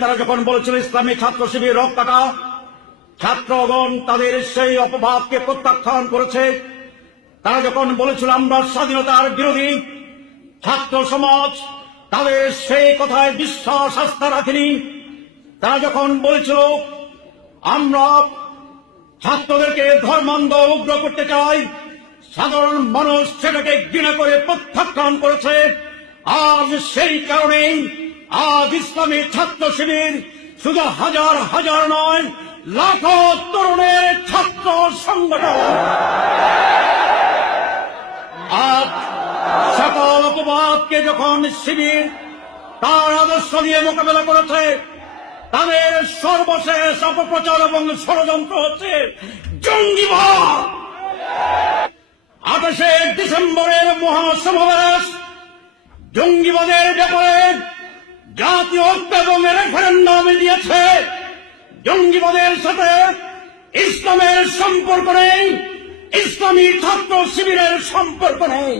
তারা যখন বলেছিল ইসলামী ছাত্র শিবির রক কাটা ছাত্রগণ তাদের সেই অপবাদকে প্রত্যাখ্যান করেছে। তারা যখন বলেছিল আমরা স্বাধীনতার বিরোধী ছাত্র সমাজ, তাদের সেই কথায় বিশ্বাস আস্থা রাখেনি। তারা যখন বলেছিল আমরা ছাত্রদেরকে ধর্মান্ধ উগ্র করতে চাই, সাধারণ মানুষ সেটাকে ঘৃণা করে প্রত্যাখ্যান করেছে। আজ সেই কারণেই আজ ইসলামী ছাত্র শিবির শুধু হাজার হাজার নয়, লাখো তরুণের ছাত্র সংগঠন। আজ সকল অপবাদকে যখন শিবির তার আদর্শ নিয়ে মোকাবেলা করেছে, তাদের সর্বশেষ অপপ্রচার এবং ষড়যন্ত্র হচ্ছে জঙ্গিবাদ। আঠাশে ডিসেম্বরের মহাসমাবেশ জঙ্গিবাদের ব্যাপারে জাতীয় ঐক্য এবং রেফারেন্ডাম দিয়েছে। জঙ্গিবাদের সাথে ইসলামের সম্পর্ক নেই, ইসলামী ছাত্র শিবিরের সম্পর্ক নেই।